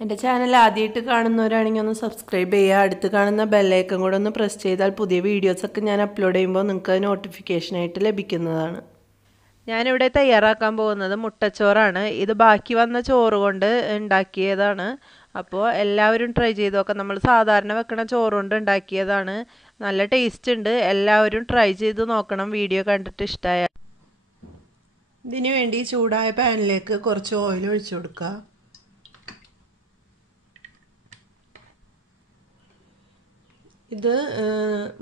എന്റെ ചാനൽ ആദ്യമായിട്ട് കാണുന്നവരാണെങ്കിൽ ഒന്ന് സബ്സ്ക്രൈബ് ചെയ്യുക. അടുത്ത് കാണുന്ന ബെല്ലൈക്കൺ കൂടെ ഒന്ന് പ്രസ് ചെയ്താൽ പുതിയ വീഡിയോസൊക്കെ ഞാൻ അപ്ലോഡ് ചെയ്യുമ്പോൾ നിങ്ങൾക്ക് നോട്ടിഫിക്കേഷനായിട്ട് ലഭിക്കുന്നതാണ്. ഞാനിവിടെ തയ്യാറാക്കാൻ പോകുന്നത് മുട്ടച്ചോറാണ്. ഇത് ബാക്കി വന്ന ചോറ് കൊണ്ട് ഉണ്ടാക്കിയതാണ്. അപ്പോൾ എല്ലാവരും ട്രൈ ചെയ്ത് നോക്കാം. നമ്മൾ സാധാരണ വെക്കണ ചോറ് കൊണ്ട് ഉണ്ടാക്കിയതാണ്. നല്ല ടേസ്റ്റ് ഉണ്ട്. എല്ലാവരും ട്രൈ ചെയ്ത് നോക്കണം. വീഡിയോ കണ്ടിട്ട് ഇഷ്ടമായ ഇതിനു വേണ്ടി ചൂടായ പാനിലേക്ക് കുറച്ച് ഓയിൽ ഒഴിച്ചു കൊടുക്കുക. ഇത്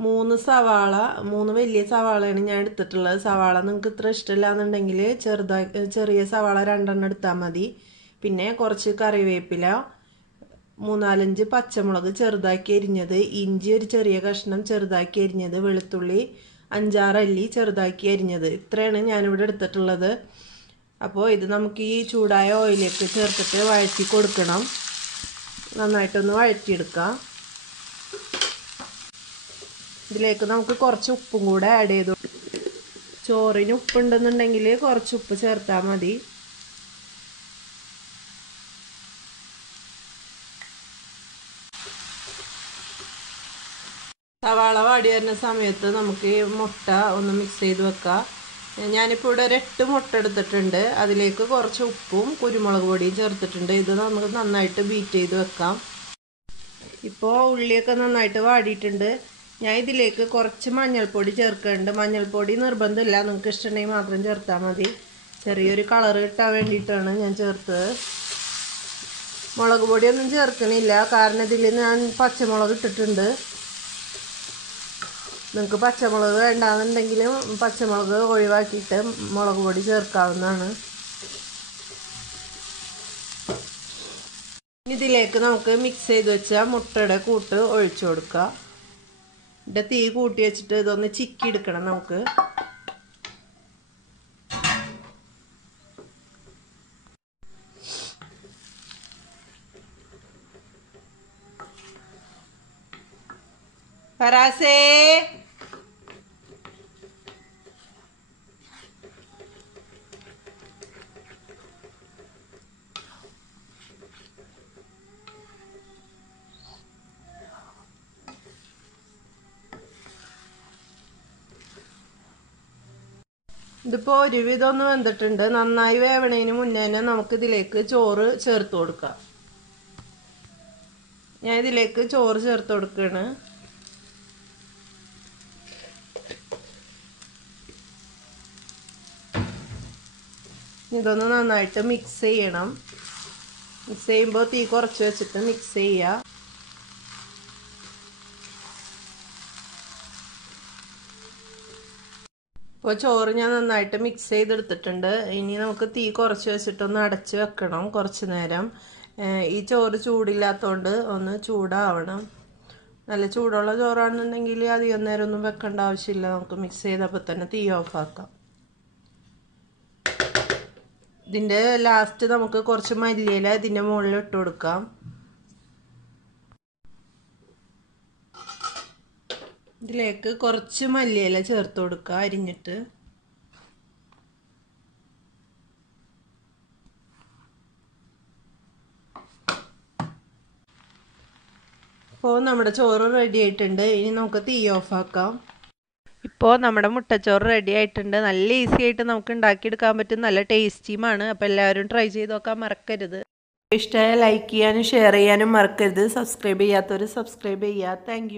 മൂന്ന് സവാള മൂന്ന് വലിയ സവാളയാണ് ഞാൻ എടുത്തിട്ടുള്ളത്. സവാള നിങ്ങൾക്ക് ഇത്ര ഇഷ്ടമില്ല എന്നുണ്ടെങ്കിൽ ചെറുതായി ചെറിയ സവാള രണ്ടെണ്ണം എടുത്താൽ മതി. പിന്നെ കുറച്ച് കറിവേപ്പില മൂന്നാലഞ്ച് പച്ചമുളക് ചെറുതാക്കി എരിഞ്ഞത് ഇഞ്ചി ഒരു ചെറിയ കഷ്ണം ചെറുതാക്കി എരിഞ്ഞത് വെളുത്തുള്ളി അഞ്ചാറ് അല്ലി ചെറുതാക്കി അരിഞ്ഞത്. ഇത്രയാണ് ഞാനിവിടെ എടുത്തിട്ടുള്ളത്. അപ്പോൾ ഇത് നമുക്ക് ഈ ചൂടായ ഓയിലേക്ക് ചേർത്തിട്ട് വഴറ്റി കൊടുക്കണം. നന്നായിട്ടൊന്ന് വഴറ്റിയെടുക്കാം. ഇതിലേക്ക് നമുക്ക് കുറച്ച് ഉപ്പും കൂടെ ആഡ് ചെയ്തു ചോറിന് ഉപ്പുണ്ടെന്നുണ്ടെങ്കിൽ കുറച്ച് ഉപ്പ് ചേർത്താൽ മതി. സവാള വാടി വരുന്ന സമയത്ത് നമുക്ക് ഈ മുട്ട ഒന്ന് മിക്സ് ചെയ്ത് വെക്കാം. ഞാനിപ്പോൾ ഇവിടെ ഒരു എട്ട് മുട്ട എടുത്തിട്ടുണ്ട്. അതിലേക്ക് കുറച്ച് ഉപ്പും കുരുമുളക് പൊടിയും ചേർത്തിട്ടുണ്ട്. ഇത് നമുക്ക് നന്നായിട്ട് ബീറ്റ് ചെയ്ത് വെക്കാം. ഇപ്പോൾ ഉള്ളിയൊക്കെ നന്നായിട്ട് വാടിയിട്ടുണ്ട്. ഞാൻ ഇതിലേക്ക് കുറച്ച് മഞ്ഞൾപ്പൊടി ചേർക്കുന്നുണ്ട്. മഞ്ഞൾപ്പൊടി നിർബന്ധമില്ല. നിങ്ങൾക്ക് ഇഷ്ടമുണ്ടെങ്കിൽ മാത്രം ചേർത്താൽ മതി. ചെറിയൊരു കളർ കിട്ടാൻ വേണ്ടിയിട്ടാണ് ഞാൻ ചേർത്തത്. മുളക് പൊടിയൊന്നും ചേർക്കണില്ല. കാരണം ഇതിൽ ഞാൻ പച്ചമുളക് ഇട്ടിട്ടുണ്ട്. നിങ്ങൾക്ക് പച്ചമുളക് വേണ്ടാന്നുണ്ടെങ്കിലും പച്ചമുളക് ഒഴിവാക്കിയിട്ട് മുളക് പൊടി ചേർക്കാവുന്നതാണ്. ഇതിലേക്ക് നമുക്ക് മിക്സ് ചെയ്ത് വെച്ച മുട്ടയുടെ കൂട്ട് ഒഴിച്ചു കൊടുക്കുക ഇതിന്റെ തീ കൂട്ടി വെച്ചിട്ട് ഇതൊന്ന് ചിക്കി എടുക്കണം നമുക്ക്. പരാസേ ഇതിപ്പോൾ ഒരുവിധം ഒന്ന് വെന്തിട്ടുണ്ട് നന്നായി വേവണതിന് മുന്നേ തന്നെ നമുക്ക് ഇതിലേക്ക് ചോറ് ചേർത്ത് കൊടുക്കാം. ഞാൻ ഇതിലേക്ക് ചോറ് ചേർത്ത് കൊടുക്കുകയാണ് ഇതൊന്ന് നന്നായിട്ട് മിക്സ് ചെയ്യണം. മിക്സ് ചെയ്യുമ്പോൾ തീ കുറച്ച് വെച്ചിട്ട് മിക്സ് ചെയ്യുക ഇപ്പോൾ ചോറ് ഞാൻ നന്നായിട്ട് മിക്സ് ചെയ്തെടുത്തിട്ടുണ്ട്. ഇനി നമുക്ക് തീ കുറച്ച് വെച്ചിട്ടൊന്ന് അടച്ച് വെക്കണം കുറച്ച് നേരം. ഈ ചോറ് ചൂടില്ലാത്തതുകൊണ്ട് ഒന്ന് ചൂടാവണം. നല്ല ചൂടുള്ള ചോറാണെന്നുണ്ടെങ്കിൽ അധികം നേരം ഒന്നും വെക്കേണ്ട ആവശ്യമില്ല. നമുക്ക് മിക്സ് ചെയ്തപ്പോൾ തന്നെ തീ ഓഫാക്കാം ഇതിന്റെ ലാസ്റ്റ് നമുക്ക് കുറച്ച് മല്ലിയില ഇതിന്റെ മുകളിൽ ഇട്ട് കൊടുക്കാം. ഇതിലേക്ക് കുറച്ച് മല്ലിയില ചേർത്ത് കൊടുക്കുക അരിഞ്ഞിട്ട്. ഇപ്പോൾ നമ്മുടെ ചോറ് റെഡി ആയിട്ടുണ്ട്. ഇനി നമുക്ക് തീ ഓഫാക്കാം ഇപ്പോൾ നമ്മുടെ മുട്ടച്ചോറ് റെഡി ആയിട്ടുണ്ട്. നല്ല ഈസി ആയിട്ട് നമുക്ക് ഉണ്ടാക്കിയെടുക്കാൻ പറ്റും. നല്ല ടേസ്റ്റിയുമാണ് അപ്പോൾ എല്ലാവരും ട്രൈ ചെയ്ത് നോക്കാൻ മറക്കരുത്. ഇഷ്ടമായ ലൈക്ക് ചെയ്യാനും ഷെയർ ചെയ്യാനും മറക്കരുത്. സബ്സ്ക്രൈബ് ചെയ്യാത്തവർ സബ്സ്ക്രൈബ് ചെയ്യുക. താങ്ക്